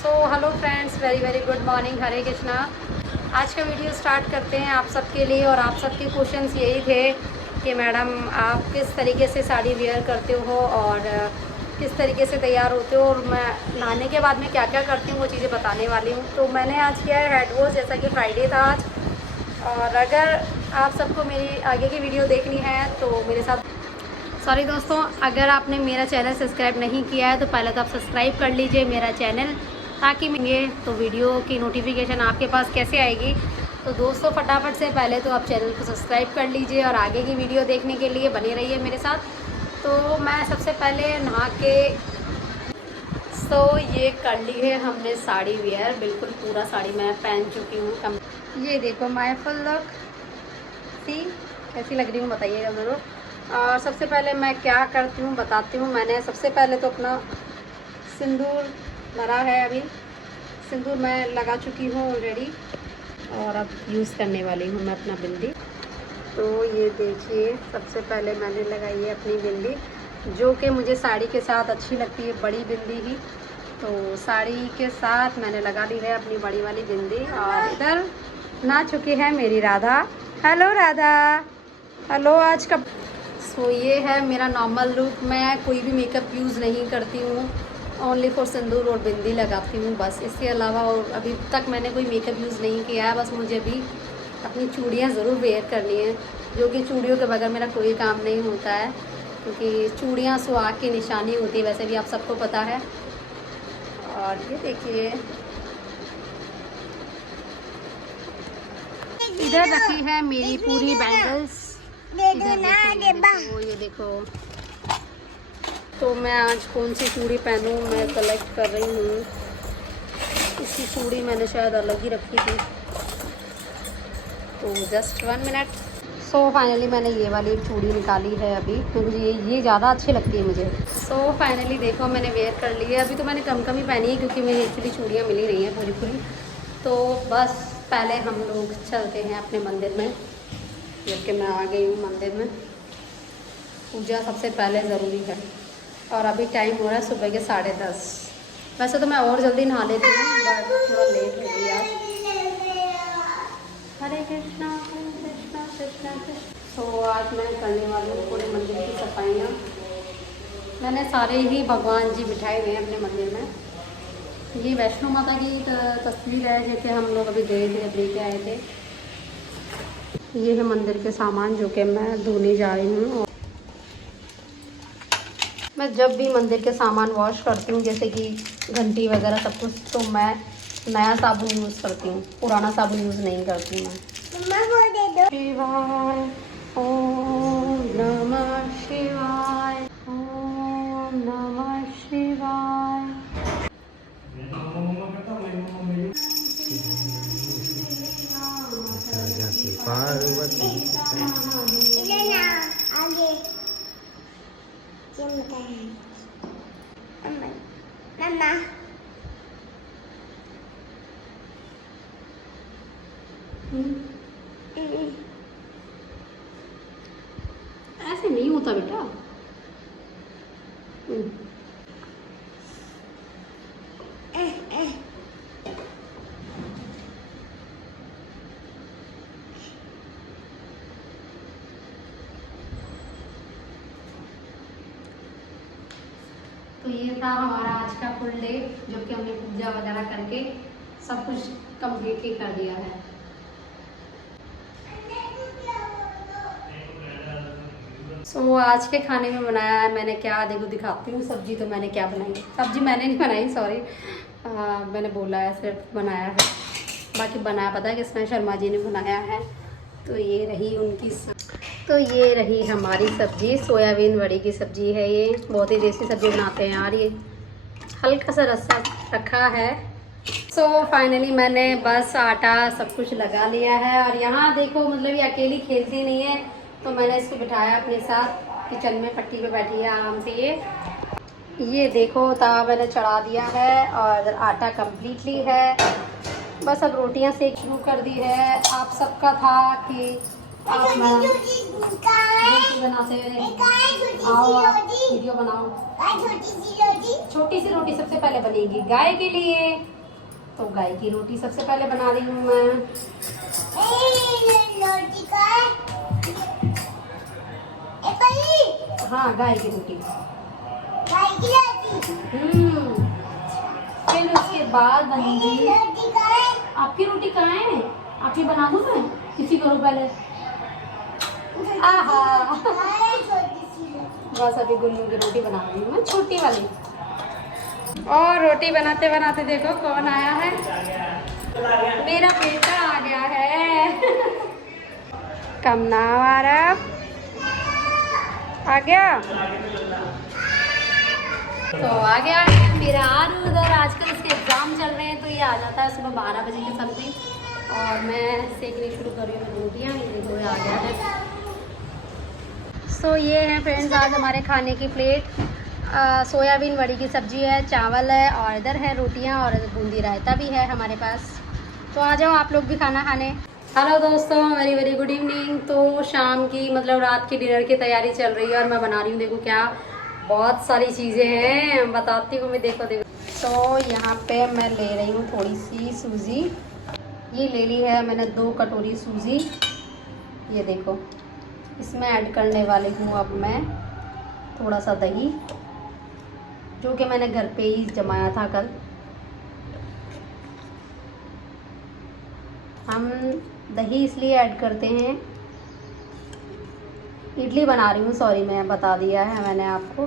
सो hello friends, very very good morning, Hare Krishna. आज का video start करते हैं आप सबके लिए। और आप सबके क्वेश्चंस यही थे कि मैडम आप किस तरीके से साड़ी वेयर करते हो और किस तरीके से तैयार होते हो, और मैं नहाने के बाद में क्या क्या करती हूँ वो चीज़ें बताने वाली हूँ। तो मैंने आज किया है हेड वॉश, जैसा कि फ्राइडे था आज। और अगर आप सबको मेरी आगे की वीडियो देखनी है तो मेरे साथ, सॉरी दोस्तों, अगर आपने मेरा चैनल सब्सक्राइब नहीं किया है तो पहले तो आप सब्सक्राइब कर लीजिए मेरा चैनल, ताकि मैं तो वीडियो की नोटिफिकेशन आपके पास कैसे आएगी। तो दोस्तों फटाफट से पहले तो आप चैनल को सब्सक्राइब कर लीजिए और आगे की वीडियो देखने के लिए बने रहिए मेरे साथ। तो मैं सबसे पहले नहा के ये कर ली है हमने साड़ी वेयर, बिल्कुल पूरा साड़ी मैं पहन चुकी हूँ। ये देखो माय फुल लुक, सी कैसी लग रही हूँ बताइएगा ज़रूर। और सबसे पहले मैं क्या करती हूँ बताती हूँ। मैंने सबसे पहले तो अपना सिंदूर भरा है, अभी सिंदूर मैं लगा चुकी हूँ ऑलरेडी, और अब यूज़ करने वाली हूँ मैं अपना बिंदी। तो ये देखिए, सबसे पहले मैंने लगाई है अपनी बिंदी, जो कि मुझे साड़ी के साथ अच्छी लगती है, बड़ी बिंदी ही। तो साड़ी के साथ मैंने लगा ली है अपनी बड़ी वाली बिंदी। और इधर ना चुकी है मेरी राधा। Hello Radha, hello. आज का ये है मेरा नॉर्मल लुक। मैं कोई भी मेकअप यूज़ नहीं करती हूँ, ओनली फॉर सिंदूर और बिंदी लगाती हूँ बस। इसके अलावा और अभी तक मैंने कोई मेकअप यूज़ नहीं किया है। बस मुझे अभी अपनी चूड़ियाँ ज़रूर वेयर करनी है, जो कि चूड़ियों के बगैर मेरा कोई काम नहीं होता है, क्योंकि चूड़ियाँ सुहाग की निशानी होती है, वैसे भी आप सबको पता है। और ये देखिए, इधर रखी है मेरी पूरी बैंगल्स। ये देखो। तो मैं आज कौन सी चूड़ी पहनूं मैं सेलेक्ट कर रही हूँ। इसकी चूड़ी मैंने शायद अलग ही रखी थी, तो जस्ट 1 मिनट। फाइनली मैंने ये वाली चूड़ी निकाली है अभी, क्योंकि ये ज़्यादा अच्छी लगती है मुझे। फाइनली देखो मैंने वेयर कर ली है। अभी तो मैंने कम कम ही पहनी है, क्योंकि मेरी एक्चुअली चूड़ियाँ मिली नहीं है पूरी पूरी। तो बस पहले हम लोग चलते हैं अपने मंदिर में, जबकि मैं आ गई हूँ मंदिर में। पूजा सबसे पहले ज़रूरी है। और अभी टाइम हो रहा है सुबह के 10:30। वैसे तो मैं और जल्दी नहा लेती हूँ, बट थोड़ा लेट हो गई आज। हरे कृष्णा कृष्णा कृष्णा कृष्ण। आज मैं करने वाली हूँ पूरे मंदिर की सफाइयाँ। मैंने सारे ही भगवान जी बिठाए हुए हैं अपने मंदिर में। ये वैष्णो माता की तस्वीर है, जैसे हम लोग अभी गए थे, जब लेके आए थे। ये है मंदिर के सामान जो कि मैं धोने जा रही हूँ। मैं जब भी मंदिर के सामान वॉश करती हूँ, जैसे कि घंटी वगैरह सब कुछ, तो मैं नया साबुन यूज़ करती हूँ, पुराना साबुन यूज़ नहीं करती मैं। शिवाय ओम नमः शिवाय, ओम नमः शिवाय। पार्वती Mama. ऐसे नहीं होता बेटा। तो ये था हमारा आज का फुल डे, जो कि हमने पूजा वगैरह करके सब कुछ कंप्लीटली कर दिया है। आज के खाने में बनाया है मैंने क्या, देखो दिखाती हूँ। सब्जी तो मैंने क्या बनाई है, सब्जी मैंने नहीं बनाई, सॉरी, मैंने बोला है सिर्फ बनाया है। बाकी बनाया पता है किसने, शर्मा जी ने बनाया है। तो ये रही हमारी सब्जी, सोयाबीन बड़ी की सब्जी है। ये बहुत ही देसी सब्जी बनाते हैं यार। ये हल्का सा रस्सा रखा है। फाइनली मैंने बस आटा सब कुछ लगा लिया है। और यहाँ देखो, मतलब ये अकेली खेलती नहीं है, तो मैंने इसको बिठाया अपने साथ किचन में, पट्टी पे बैठी है आराम से। ये देखो तवा मैंने चढ़ा दिया है और आटा कम्प्लीटली है। बस अब रोटियां सेक शुरू कर दी है। आप सबका था कि आप रोटी बनाते हुए आओ, आप वीडियो बनाओ। छोटी सी रोटी सबसे पहले बनेगी गाय के लिए, तो गाय की रोटी सबसे पहले बना रही हूँ मैं। हाँ, गाय की रोटी। फिर उसके बाद बनेगी। आपकी रोटी कहाँ है? आपकी बना दूँ मैं? किसी करो पहले। आहा, बस अभी गुल्लू की रोटी बना रही हूँ मैं, छोटी वाली। और रोटी बनाते बनाते देखो कौन आया है, मेरा बेटा आ गया है। कम ना आ रहा, आ गया तो आ गया है मेरा आरू। उधर आजकल इसके एग्ज़ाम चल रहे हैं तो ये आ जाता है सुबह 12 बजे के समथिंग, और मैं सेकनी शुरू कर रही हूँ रोटियाँ। ये देखो आ गया है। सो ये है फ्रेंड्स आज हमारे खाने की प्लेट। सोयाबीन वड़ी की सब्ज़ी है, चावल है, और इधर है रोटियां, और बूंदी रायता भी है हमारे पास। तो आ जाओ आप लोग भी खाना खाने। हेलो दोस्तों, वेरी वेरी गुड इवनिंग। तो शाम की मतलब रात की डिनर की तैयारी चल रही है और मैं बना रही हूँ, देखो क्या बहुत सारी चीज़ें हैं, बताती हूँ मैं। देखो तो यहाँ पे मैं ले रही हूँ थोड़ी सी सूजी। ये ले ली है मैंने 2 कटोरी सूजी। ये देखो, इसमें ऐड करने वाली हूँ अब मैं थोड़ा सा दही, जो कि मैंने घर पे ही जमाया था कल। हम दही इसलिए ऐड करते हैं, इडली बना रही हूँ, सॉरी मैं बता दिया है मैंने आपको।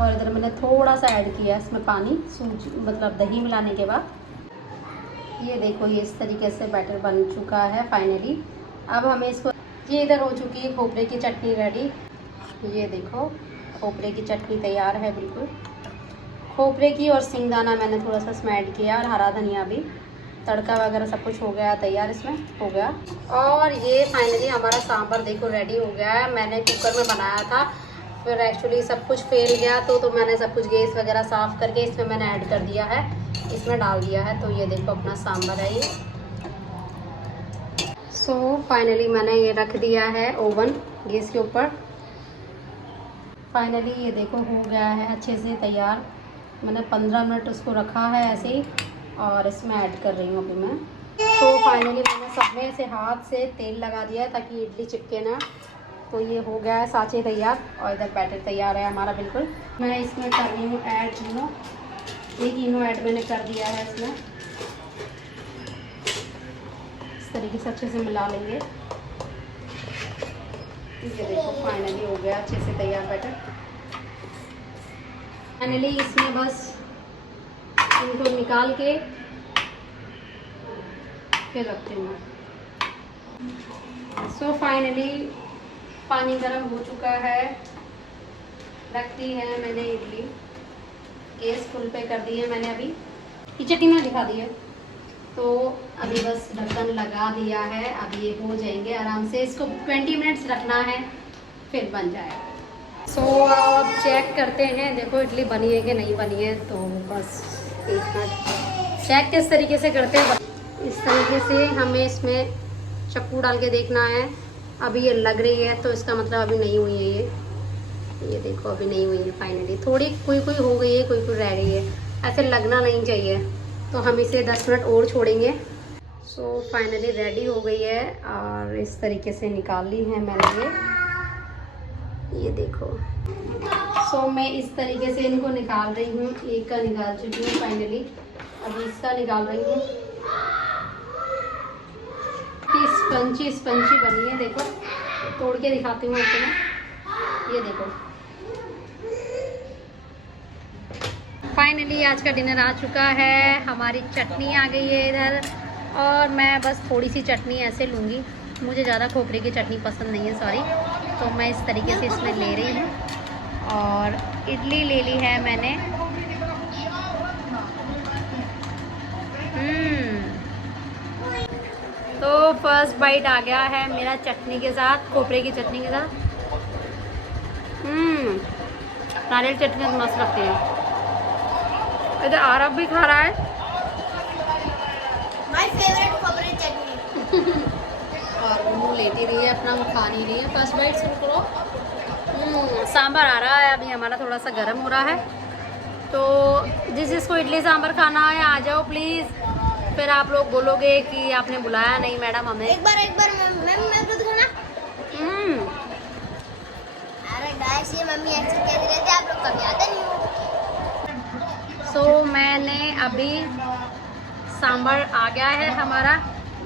और इधर मैंने थोड़ा सा ऐड किया इसमें पानी, सूजी मतलब दही मिलाने के बाद। ये देखो ये इस तरीके से बैटर बन चुका है फाइनली। अब हमें इसको, ये इधर हो चुकी है खोपरे की चटनी रेडी। ये देखो खोपरे की चटनी तैयार है बिल्कुल। खोपरे की और सिंगदाना मैंने थोड़ा सा इसमें ऐड किया, और हरा धनिया भी। तड़का वगैरह सब कुछ हो गया तैयार, इसमें हो गया। और ये फाइनली हमारा सांभर देखो रेडी हो गया है। मैंने कुकर में बनाया था, फिर एक्चुअली सब कुछ फेल गया तो मैंने सब कुछ गैस वगैरह साफ़ करके इसमें मैंने ऐड कर दिया है, इसमें डाल दिया है। तो ये देखो अपना सांभर है ये। सो फाइनली मैंने ये रख दिया है ओवन गैस के ऊपर। फाइनली ये देखो हो गया है अच्छे से तैयार। मैंने 15 मिनट उसको रखा है ऐसे ही, और इसमें ऐड कर रही हूँ अभी मैं। तो फाइनली मैंने सब में से हाथ से तेल लगा दिया है ताकि इडली चिपके ना। तो ये हो गया है साँचे तैयार, और इधर बैटर तैयार है हमारा बिल्कुल। मैं इसमें कर रही हूँ ऐड इनो, एक इनो ऐड मैंने कर दिया है इसमें। इस तरीके से अच्छे से मिला लेंगे। ये देखो फाइनली हो गया अच्छे से तैयार बैटर। फाइनली इसमें बस इनको निकाल के फिर रखती हूँ। सो फाइनली पानी गर्म हो चुका है, रख दी है मैंने इडली, गैस फुल पे कर दी है मैंने। अभी ये चटनी में दिखा दी है, तो अभी बस ढक्कन लगा दिया है। अब ये हो जाएंगे आराम से, इसको 20 मिनट्स रखना है फिर बन जाएगा। सो अब चेक करते हैं, देखो इडली बनी है कि नहीं बनी है। तो बस एक मिनट चेक किस तरीके से करते हैं, इस तरीके से हमें इसमें चक्कू डाल के देखना है। अभी ये लग रही है तो इसका मतलब अभी नहीं हुई है ये देखो अभी नहीं हुई है। फाइनली थोड़ी कोई हो गई है, कोई रह गई है, ऐसे लगना नहीं चाहिए। तो हम इसे 10 मिनट और छोड़ेंगे। सो फाइनली रेडी हो गई है, और इस तरीके से निकाल ली है मैंने ये देखो। सो मैं इस तरीके से इनको निकाल रही हूँ, एक का निकाल चुकी हूँ फाइनली, अभी इसका निकाल रही हूँ। स्पंची बनी है, देखो तोड़ के दिखाती हूँ आपको मैं। ये देखो फाइनली आज का डिनर आ चुका है। हमारी चटनी आ गई है इधर, और मैं बस थोड़ी सी चटनी ऐसे लूँगी, मुझे ज़्यादा खोपरे की चटनी पसंद नहीं है, सॉरी। तो मैं इस तरीके से इसमें ले रही हूँ। और इडली ले ली है मैंने। तो फर्स्ट बाइट आ गया है मेरा चटनी के साथ, खोपरे की चटनी के साथ। नारियल चटनी तो मस्त लगती है। इधर आरब भी खा रहा है। माय फेवरेट खोपरे चटनी। और वो लेती रही है अपना, वो खा नहीं रही है। फर्स्ट बाइट शुरू करो। सांभर आ रहा है अभी हमारा, थोड़ा सा गर्म हो रहा है। तो जिसको इडली सांभर खाना है आ जाओ प्लीज़। फिर आप लोग बोलोगे कि आपने बुलाया नहीं मैडम हमें। एक बार मैम मैं तो दिखाना। अरे गाइस ये मम्मी ऐसे कह रहे थे, आप लोग कभी आते नहीं हो। सो मैंने अभी सांभर आ गया है हमारा,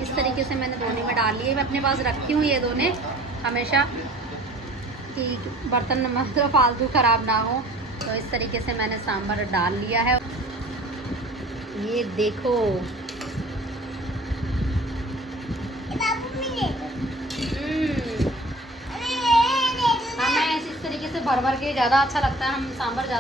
इस तरीके से मैंने दोने में डाल लिए। मैं अपने पास रखती हूँ ये दोने हमेशा कि बर्तन मतलब फालतू ख़राब ना हो। तो इस तरीके से मैंने सांभर डाल लिया है। ये देखो हमें इस तरीके से भर भर के ज़्यादा अच्छा लगता है। हम सांभर ज़्यादा